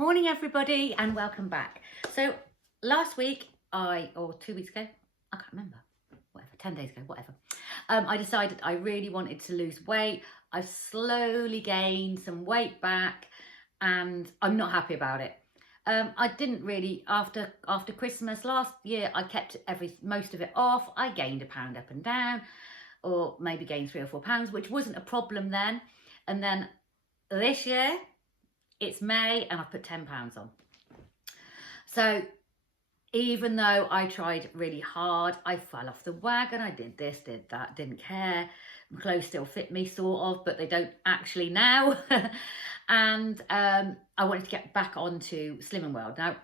Morning everybody and welcome back. So last week or 2 weeks ago, I can't remember, whatever, 10 days ago, whatever, I decided I really wanted to lose weight. I've slowly gained some weight back and I'm not happy about it. I didn't really, after Christmas last year, I kept most of it off. I gained a pound up and down, or maybe gained 3 or 4 pounds, which wasn't a problem then. And then this year, it's May and I've put 10 pounds on. So even though I tried really hard, I fell off the wagon. I did this, did that, didn't care. My clothes still fit me sort of, but they don't actually now. And I wanted to get back onto Slimming World. Now,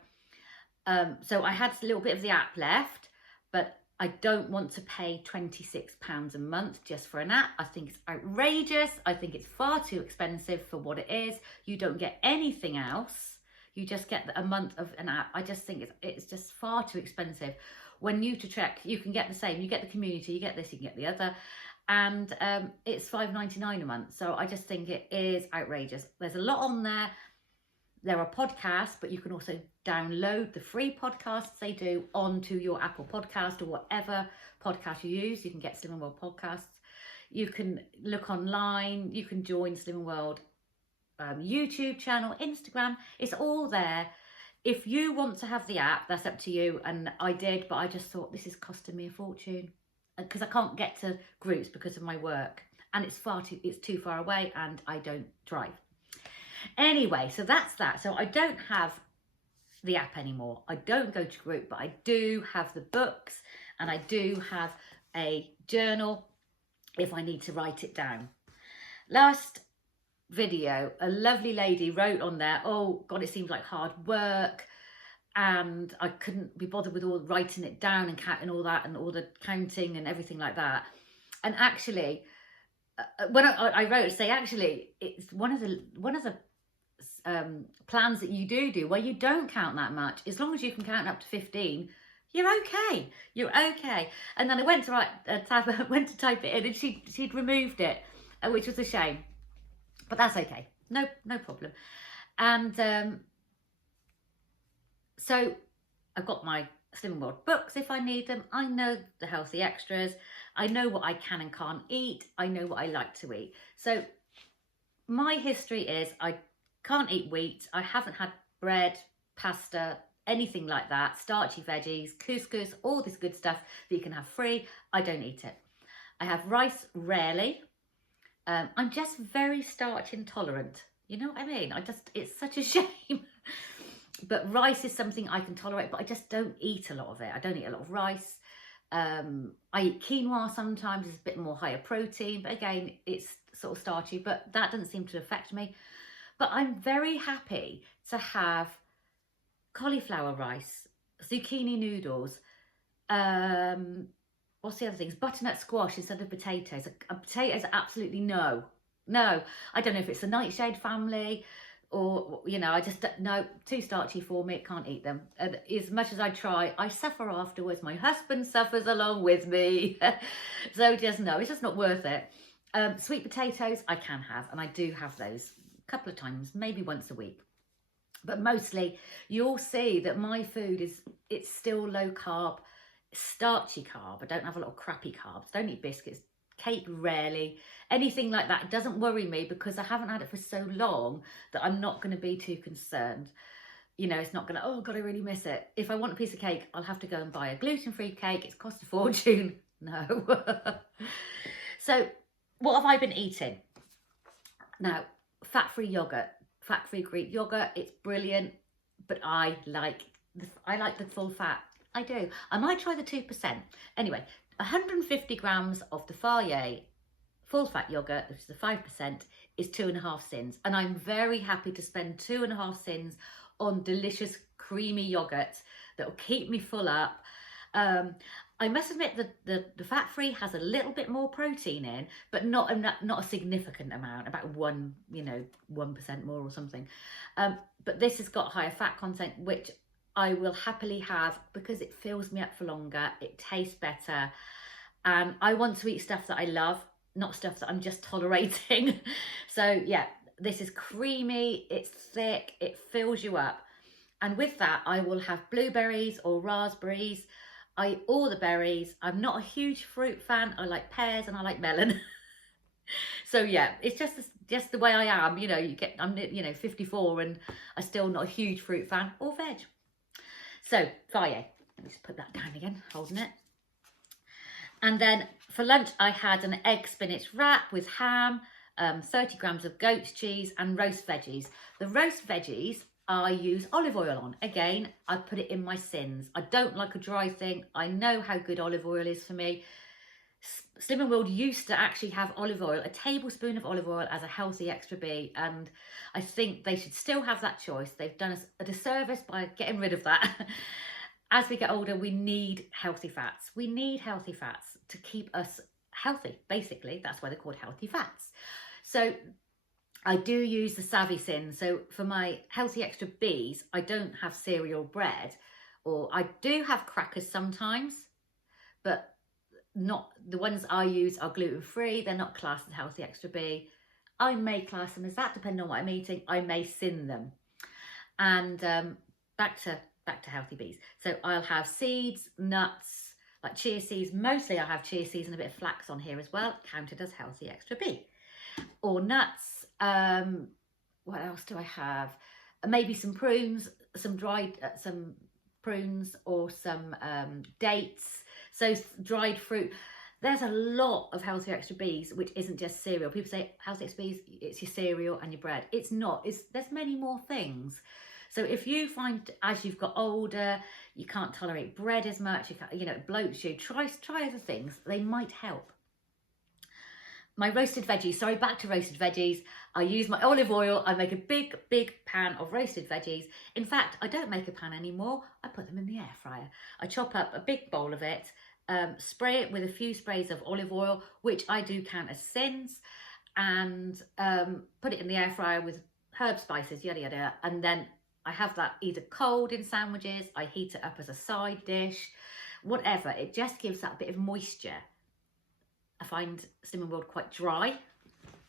so I had a little bit of the app left, but I don't want to pay £26 a month just for an app. I think it's outrageous. I think it's far too expensive for what it is. You don't get anything else. You just get a month of an app. I just think it's just far too expensive. When Nutritrek, you can get the same. You get the community, you get this, you can get the other. And it's $5.99 a month. So I just think it is outrageous. There's a lot on there. There are podcasts, but you can also download the free podcasts they do onto your Apple podcast or whatever podcast you use. You can get Slimming World podcasts. You can look online. You can join Slimming World YouTube channel, Instagram. It's all there. If you want to have the app, that's up to you. And I did, but I just thought this is costing me a fortune because I can't get to groups because of my work, and it's too far away, and I don't drive. Anyway, so that's that. So I don't have the app anymore. I don't go to group, but I do have the books and I do have a journal if I need to write it down. Last video, a lovely lady wrote on there, oh God, it seems like hard work and I couldn't be bothered with all writing it down and counting all that and all the counting and everything like that. And actually, when I wrote it, say actually, it's one of the plans that you do where you don't count that much. As long as you can count up to 15, you're okay. You're okay. And then I went to type it in, and she'd removed it, which was a shame. But that's okay. No problem. And so I've got my Slimming World books if I need them. I know the healthy extras. I know what I can and can't eat. I know what I like to eat. So my history is I can't eat wheat. I haven't had bread, pasta, anything like that. Starchy veggies, couscous, all this good stuff that you can have free. I don't eat it. I have rice rarely. I'm just very starch intolerant. You know what I mean? It's such a shame. But rice is something I can tolerate, but I just don't eat a lot of it. I don't eat a lot of rice. I eat quinoa sometimes. It's a bit more higher protein, but again, it's sort of starchy, but that doesn't seem to affect me. But I'm very happy to have cauliflower rice, zucchini noodles, what's the other things? Butternut squash instead of potatoes. Potatoes, absolutely no. I don't know if it's the nightshade family or, you know, no, too starchy for me. Can't eat them. And as much as I try, I suffer afterwards. My husband suffers along with me. So just no, it's just not worth it. Sweet potatoes I can have, and I do have those a couple of times, maybe once a week. But mostly you'll see that my food it's still low carb, starchy carb. I don't have a lot of crappy carbs. Don't eat biscuits, cake rarely, anything like that. It doesn't worry me because I haven't had it for so long that I'm not going to be too concerned. You know, it's not going to, oh God, I really miss it. If I want a piece of cake, I'll have to go and buy a gluten-free cake. It's cost a fortune. No. So what have I been eating? Now, fat-free yogurt, fat-free Greek yogurt. It's brilliant, but I like the full fat. I do. I might try the 2%. Anyway, 150 grams of the Fage full fat yogurt, which is the 5%, is 2.5 sins. And I'm very happy to spend 2.5 sins on delicious creamy yogurt that will keep me full up. I must admit that the fat-free has a little bit more protein in, but not a significant amount, about 1% more or something. But this has got higher fat content, which I will happily have because it fills me up for longer. It tastes better. I want to eat stuff that I love, not stuff that I'm just tolerating. So yeah, this is creamy, it's thick, it fills you up. And with that, I will have blueberries or raspberries. I eat all the berries. I'm not a huge fruit fan. I like pears and I like melon. So yeah, it's just the way I am. You know, I'm 54 and I'm still not a huge fruit fan or veg. So Valle, let me just put that down again, holding it. And then for lunch, I had an egg spinach wrap with ham, 30 grams of goat's cheese and roast veggies. The roast veggies I use olive oil on. Again, I put it in my sins. I don't like a dry thing. I know how good olive oil is for me. Slimming World used to actually have olive oil, a tablespoon of olive oil as a healthy extra B, and I think they should still have that choice. They've done us a disservice by getting rid of that. As we get older, we need healthy fats. We need healthy fats to keep us healthy, basically. That's why they're called healthy fats. So I do use the Savvy Sin. So for my healthy extra Bs, I don't have cereal bread, or I do have crackers sometimes, but not the ones I use are gluten-free. They're not classed as healthy extra B. I may class them as that, depending on what I'm eating. I may sin them. And back to healthy Bs. So I'll have seeds, nuts, like chia seeds. Mostly I have chia seeds and a bit of flax on here as well, counted as healthy extra B. Or nuts. What else do I have? Maybe some prunes, some dried, some prunes, or some dates. So dried fruit. There's a lot of healthy extra Bs, which isn't just cereal. People say healthy extra Bs, it's your cereal and your bread. It's not. There's many more things. So if you find as you've got older, you can't tolerate bread as much, it bloats you, try other things. They might help. My roasted veggies, sorry, back to roasted veggies. I use my olive oil. I make a big pan of roasted veggies. In fact, I don't make a pan anymore. I put them in the air fryer. I chop up a big bowl of it, spray it with a few sprays of olive oil, which I do count as sins, and put it in the air fryer with herb spices, yada, yada. And then I have that either cold in sandwiches, I heat it up as a side dish, whatever. It just gives that bit of moisture. I find Slimming World quite dry,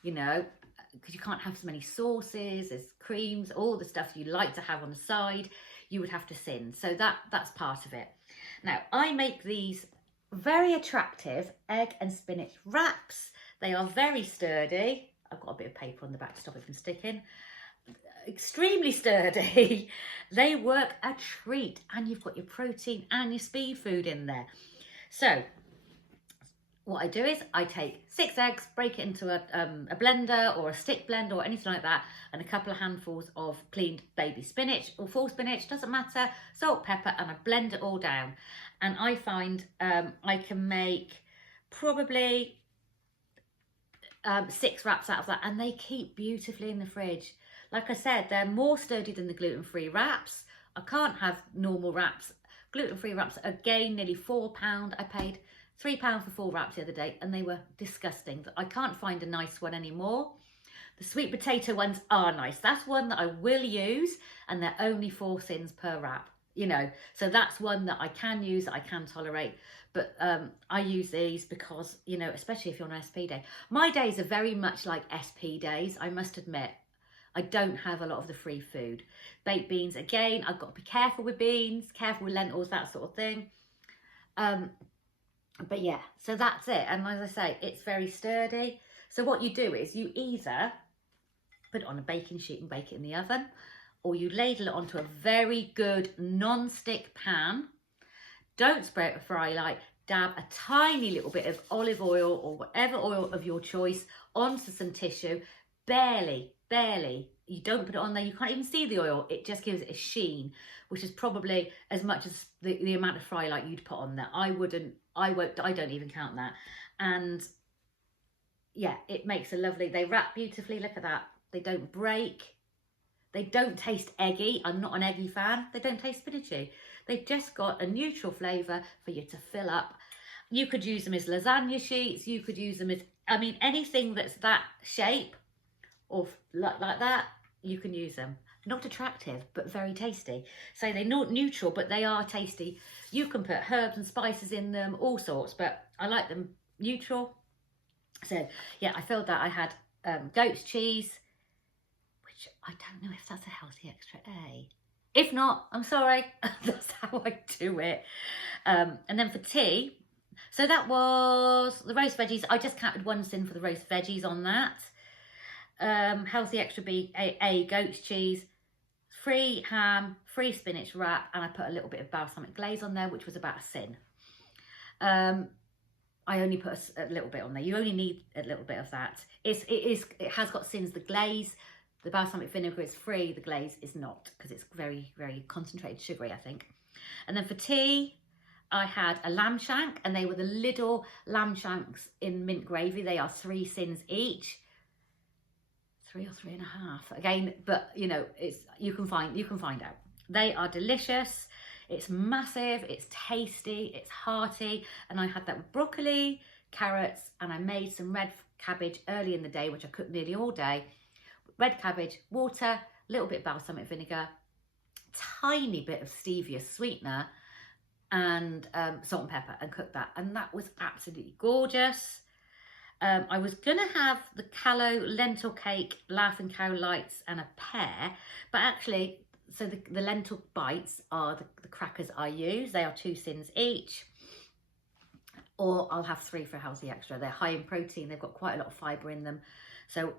because you can't have so many sauces, there's creams, all the stuff you like to have on the side, you would have to sin. So that's part of it. Now, I make these very attractive egg and spinach wraps. They are very sturdy. I've got a bit of paper on the back to stop it from sticking. Extremely sturdy. They work a treat, and you've got your protein and your speed food in there. So what I do is I take 6 eggs, break it into a blender or a stick blender or anything like that, and a couple of handfuls of cleaned baby spinach or full spinach, doesn't matter, salt, pepper, and I blend it all down. And I find I can make probably 6 wraps out of that, and they keep beautifully in the fridge. Like I said, they're more sturdy than the gluten-free wraps. I can't have normal wraps. Gluten-free wraps, again, nearly £4. I paid £3 for 4 wraps the other day, and they were disgusting. I can't find a nice one anymore. The sweet potato ones are nice. That's one that I will use, and they're only 4 sins per wrap, So that's one that I can use, that I can tolerate. But I use these because, especially if you're on SP day. My days are very much like SP days, I must admit. I don't have a lot of the free food. Baked beans, again, I've got to be careful with beans, careful with lentils, that sort of thing. But yeah, so that's it. And as I say, it's very sturdy. So what you do is you either put it on a baking sheet and bake it in the oven, or you ladle it onto a very good non-stick pan. Don't spray it with fry light. Dab a tiny little bit of olive oil or whatever oil of your choice onto some tissue. Barely. You don't put it on there. You can't even see the oil. It just gives it a sheen, which is probably as much as the amount of fry light you'd put on there. I don't even count that. And yeah, it makes a lovely, they wrap beautifully. Look at that. They don't break. They don't taste eggy. I'm not an eggy fan. They don't taste spinachy. They've just got a neutral flavour for you to fill up. You could use them as lasagna sheets. You could use them as, anything that's that shape or like that, you can use them. Not attractive, but very tasty. So they're not neutral, but they are tasty. You can put herbs and spices in them, all sorts, but I like them neutral. So yeah, I filled that. I had goat's cheese, which I don't know if that's a healthy extra A. If not, I'm sorry, that's how I do it. And then for tea, so that was the roast veggies. I just counted 1 sin for the roast veggies on that. Healthy extra B, A goat's cheese, free ham, free spinach wrap, and I put a little bit of balsamic glaze on there, which was about a sin. I only put a little bit on there. You only need a little bit of that. It has got sins. The glaze, the balsamic vinegar is free. The glaze is not, because it's very, very concentrated sugary, I think. And then for tea, I had a lamb shank, and they were the little lamb shanks in mint gravy. They are 3 sins each. 3 or 3.5 again, but you know, you can find out. They are delicious. It's massive, it's tasty, it's hearty, and I had that with broccoli, carrots, and I made some red cabbage early in the day, which I cooked nearly all day. Red cabbage, water, a little bit of balsamic vinegar, tiny bit of stevia sweetener, and salt and pepper, and cooked that, and that was absolutely gorgeous. I was gonna have the callow lentil cake, Laughing Cow lights, and a pear, but actually, so the lentil bites are the crackers I use. They are 2 sins each, or I'll have 3 for healthy extra. They're high in protein. They've got quite a lot of fibre in them. So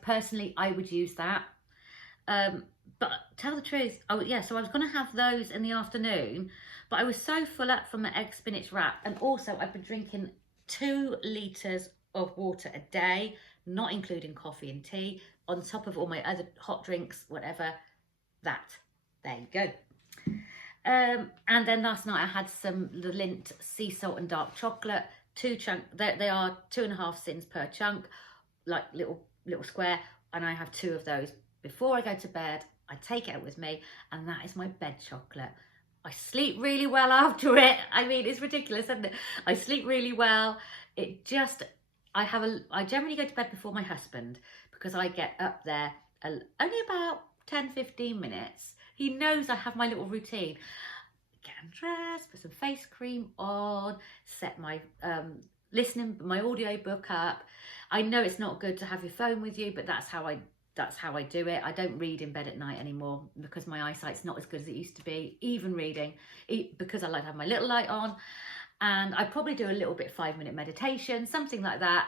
personally, I would use that. But tell the truth, so I was going to have those in the afternoon, but I was so full up from the egg spinach wrap, and also I've been drinking 2 litres of water a day, not including coffee and tea, on top of all my other hot drinks, whatever. There you go. And then last night I had the Lindt sea salt and dark chocolate, 2 chunk. They are 2.5 sins per chunk, like little square, and I have 2 of those before I go to bed. I take it out with me, and that is my bed chocolate. I sleep really well after it. I mean, it's ridiculous, isn't it? I sleep really well. I generally go to bed before my husband, because I get up there only about 10-15 minutes. He knows I have my little routine. Get undressed, put some face cream on, set my my audio book up. I know it's not good to have your phone with you, but that's how I do it. I don't read in bed at night anymore, because my eyesight's not as good as it used to be, even reading, because I like to have my little light on. And I probably do a little bit 5-minute meditation, something like that,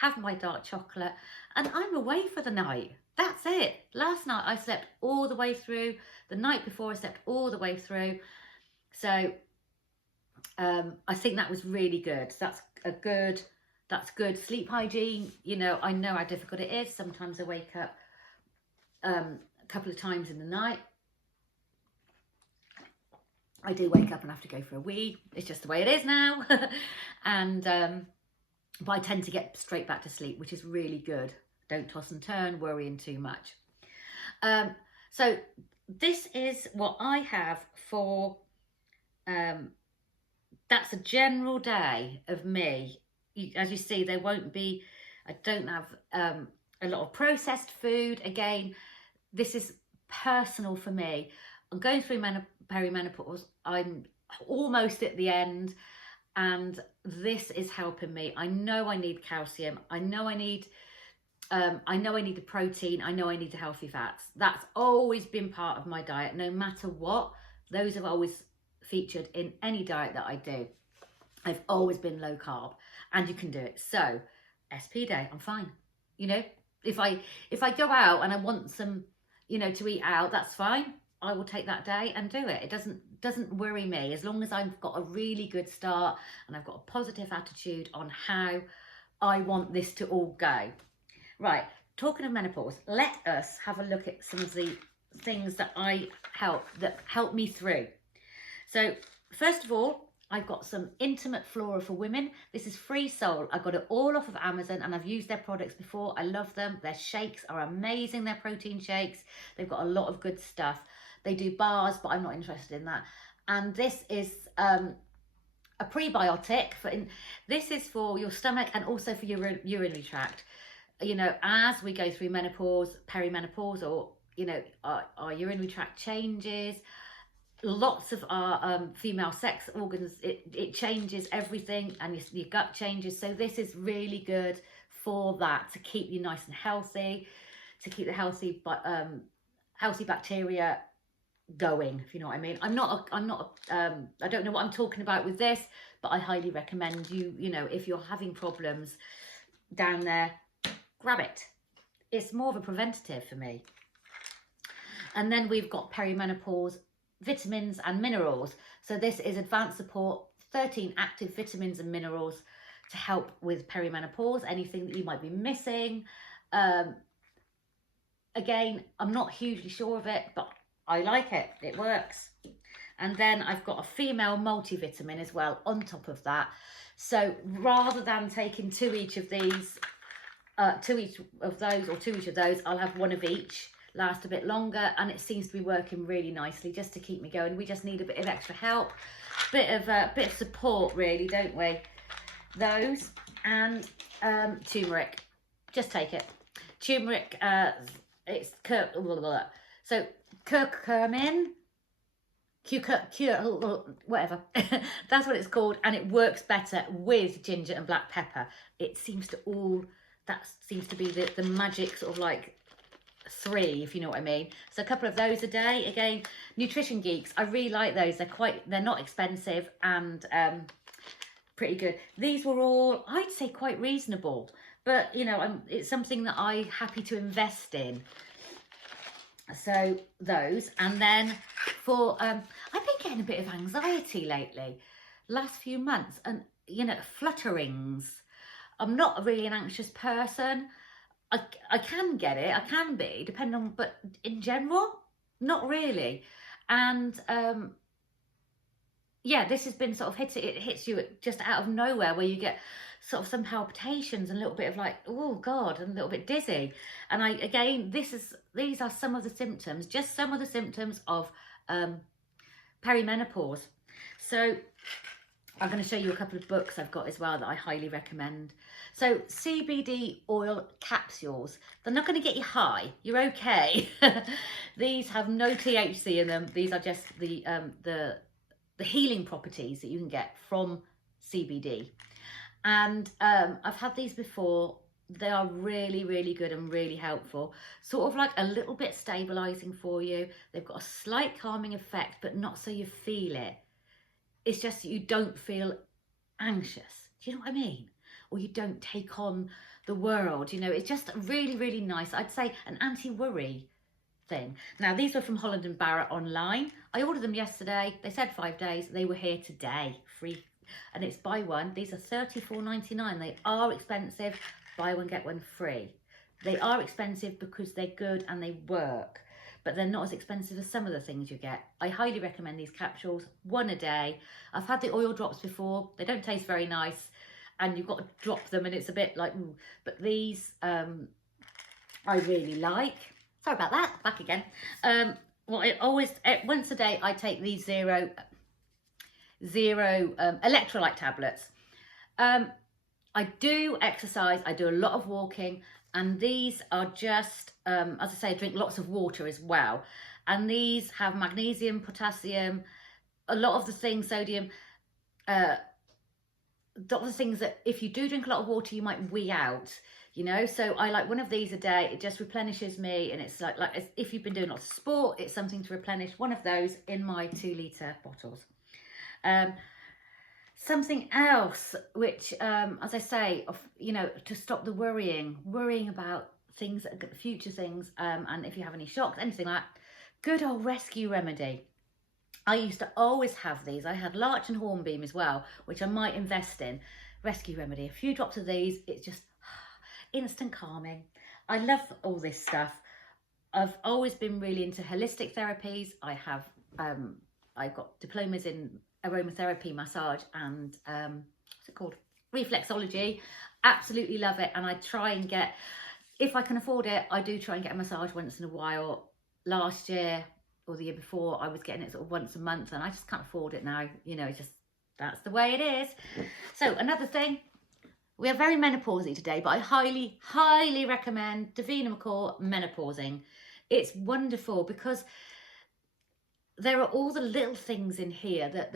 have my dark chocolate, and I'm away for the night. That's it. Last night I slept all the way through. The night before I slept all the way through. So I think that was really good. That's good sleep hygiene. You know how difficult it is. Sometimes I wake up a couple of times in the night. I do wake up and have to go for a wee. It's just the way it is now. And but I tend to get straight back to sleep, which is really good. Don't toss and turn, worrying too much. So this is what I have for, that's a general day of me. As you see, I don't have a lot of processed food. Again, this is personal for me. I'm going through perimenopause. I'm almost at the end, and this is helping me. I know I need calcium. I know I need the protein. I know I need the healthy fats. That's always been part of my diet, no matter what. Those have always featured in any diet that I do. I've always been low carb, and you can do it. So SP day, I'm fine. You know, if I go out and I want some, to eat out, that's fine. I will take that day and do it. It doesn't worry me, as long as I've got a really good start and I've got a positive attitude on how I want this to all go. Right, talking of menopause, let us have a look at some of the things that help me through. So first of all, I've got some Intimate Flora for Women. This is free sold. I got it all off of Amazon, and I've used their products before. I love them. Their shakes are amazing. Their protein shakes. They've got a lot of good stuff. They do bars, but I'm not interested in that. And this is a prebiotic. This is for your stomach and also for your urinary tract. As we go through menopause, perimenopause, or our urinary tract changes, lots of our female sex organs, it changes everything, and your gut changes. So this is really good for that, to keep you nice and healthy, to keep the healthy bacteria going, if you know what I mean. I don't know what I'm talking about with this, but I highly recommend you know, if you're having problems down there, grab it. It's more of a preventative for me. And then we've got perimenopause vitamins and minerals. So this is advanced support, 13 active vitamins and minerals to help with perimenopause, anything that you might be missing. Again, I'm not hugely sure of it, but I like it. It works. And then I've got a female multivitamin as well on top of that. So rather than taking two each of those, I'll have one of each, last a bit longer, and it seems to be working really nicely just to keep me going. We just need a bit of extra help, bit of support, really, don't we? Those and turmeric. Just take it. Turmeric. It's so curcumin, whatever. That's what it's called, and it works better with ginger and black pepper. It seems to that seems to be the magic sort of like 3, if you know what I mean. So a couple of those a day. Again, Nutrition Geeks, I really like those. They're not expensive and pretty good. These were all, I'd say, quite reasonable, but you know, it's something that I'm happy to invest in. So those, and then for I've been getting a bit of anxiety lately, last few months, and you know, flutterings. I'm not really an anxious person. I can get it, I can be, depending on, but in general, not really. And yeah, this has been sort of it hits you just out of nowhere, where you get sort of some palpitations and a little bit of like, oh God, and a little bit dizzy. And these are some of the symptoms, just some of the symptoms of perimenopause. So I'm going to show you a couple of books I've got as well that I highly recommend. So CBD oil capsules. They're not going to get you high. You're okay. These have no THC in them. These are just the healing properties that you can get from CBD. And I've had these before. They are really, really good and really helpful. Sort of like a little bit stabilizing for you. They've got a slight calming effect, but not so you feel it. It's just that you don't feel anxious. Do you know what I mean? Or you don't take on the world. You know, it's just really, really nice. I'd say an anti-worry thing. Now, these were from Holland & Barrett online. I ordered them yesterday. They said 5 days. They were here today, free. And it's buy one. These are $34.99. They are expensive. Buy one, get one free. They are expensive because they're good and they work, but they're not as expensive as some of the things you get. I highly recommend these capsules, one a day. I've had the oil drops before. They don't taste very nice, and you've got to drop them, and it's a bit like, ooh. But these I really like. Sorry about that, back again. Well, once a day I take these zero electrolyte tablets. I do exercise, I do a lot of walking, and these are just, as I say, I drink lots of water as well. And these have magnesium, potassium, a lot of the things, sodium, a lot of the things that if you do drink a lot of water, you might wee out, you know. So I like one of these a day. It just replenishes me, and it's like if you've been doing lots of sport, it's something to replenish. One of those in my 2-litre bottles. Something else, which, as I say, you know, to stop the worrying about things, future things, and if you have any shocks, anything like that, good old rescue remedy. I used to always have these. I had Larch and Hornbeam as well, which I might invest in. Rescue remedy, a few drops of these, it's just instant calming. I love all this stuff. I've always been really into holistic therapies. I've got diplomas in aromatherapy, massage, and what's it called, reflexology. Absolutely love it. And I try and get, if I can afford it, I do try and get a massage once in a while. Last year or the year before, I was getting it sort of once a month, and I just can't afford it now. You know, it's just, that's the way it is. So another thing, we are very menopausey today, but I highly recommend Davina McCall Menopausing. It's wonderful because there are all the little things in here that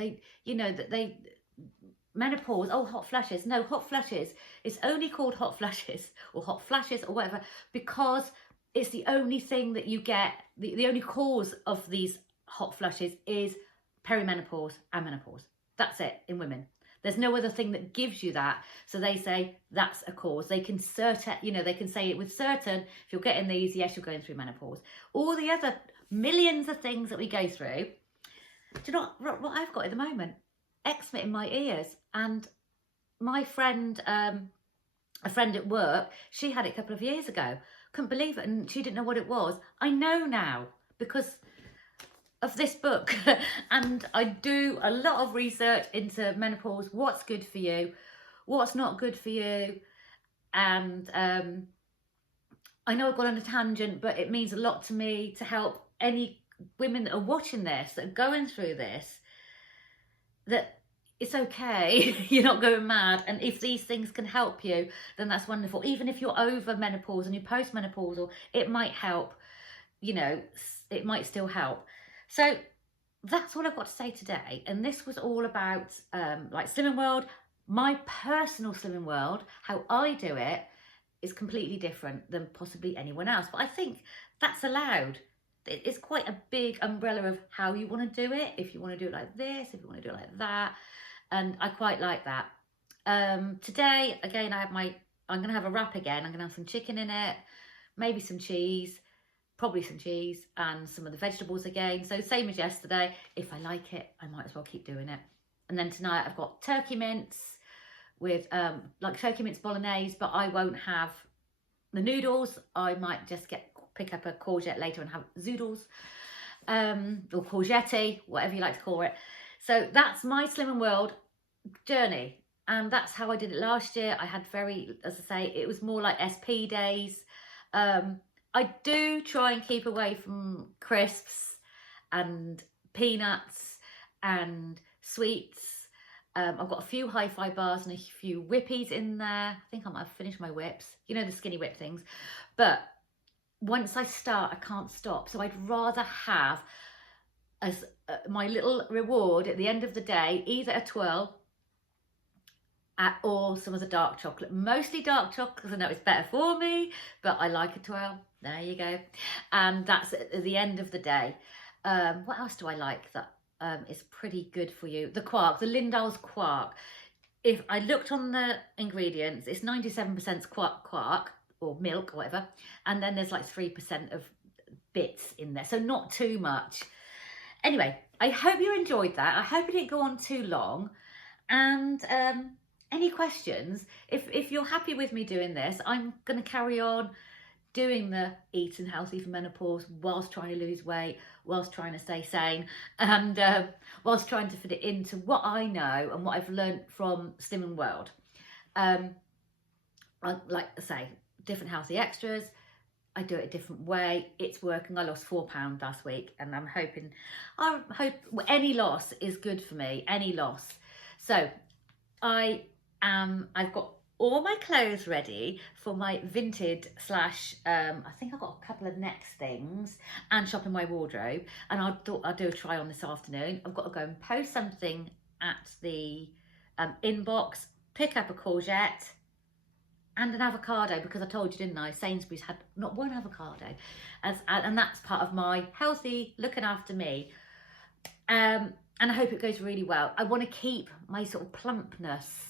menopause, oh, hot flushes. No, hot flushes. It's only called hot flushes or hot flashes or whatever because it's the only thing that you get, the only cause of these hot flushes is perimenopause and menopause. That's it in women. There's no other thing that gives you that. So they say that's a cause. They can they can say it with certain, if you're getting these, yes, you're going through menopause. All the other millions of things that we go through. Do you know what I've got at the moment? Eczema in my ears. And my friend, a friend at work, she had it a couple of years ago. Couldn't believe it, and she didn't know what it was. I know now because of this book. And I do a lot of research into menopause, what's good for you, what's not good for you. And I know I've gone on a tangent, but it means a lot to me to help any women that are watching this, that are going through this, that it's okay. You're not going mad. And if these things can help you, then that's wonderful. Even if you're over menopause and you're postmenopausal, it might help, it might still help. So that's all I've got to say today. And this was all about like Slimming World. My personal Slimming World, how I do it, is completely different than possibly anyone else. But I think that's allowed. It's quite a big umbrella of how you want to do it. If you want to do it like this, if you want to do it like that. And I quite like that. Today, again, I'm going to have a wrap again. I'm going to have some chicken in it, maybe some cheese, probably some cheese, and some of the vegetables again. So same as yesterday. If I like it, I might as well keep doing it. And then tonight I've got turkey mince with like turkey mince bolognese, but I won't have the noodles. I might just pick up a courgette later and have zoodles, or courgette, whatever you like to call it. So that's my Slimming World journey, and that's how I did it last year. I had as I say, it was more like SP days. I do try and keep away from crisps and peanuts and sweets. I've got a few hi-fi bars and a few whippies in there. I think I might have finished my whips, the skinny whip things. But once I start, I can't stop. So I'd rather have as my little reward at the end of the day, either a twirl or some of the dark chocolate. Mostly dark chocolate because I know it's better for me, but I like a twirl. There you go. And that's at the end of the day. What else do I like that is pretty good for you? The quark, the Lindal's quark. If I looked on the ingredients, it's 97% quark or milk or whatever. And then there's like 3% of bits in there. So not too much. Anyway, I hope you enjoyed that. I hope it didn't go on too long. And any questions, if you're happy with me doing this, I'm going to carry on doing the eating healthy for menopause whilst trying to lose weight, whilst trying to stay sane, and whilst trying to fit it into what I know and what I've learned from Slimming World. Like I say, different healthy extras. I do it a different way. It's working. I lost 4 pounds last week, and I hope any loss is good for me, any loss. So I've got all my clothes ready for my vintage / I think I've got a couple of next things and shopping my wardrobe, and I thought I'd do a try on this afternoon. I've got to go and post something at the inbox, pick up a courgette and an avocado, because I told you, didn't I, Sainsbury's had not one avocado, and that's part of my healthy looking after me. And I hope it goes really well. I want to keep my sort of plumpness.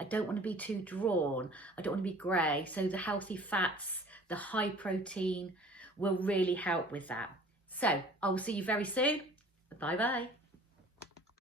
I don't want to be too drawn. I don't want to be grey. So the healthy fats, the high protein will really help with that. So I will see you very soon. Bye bye.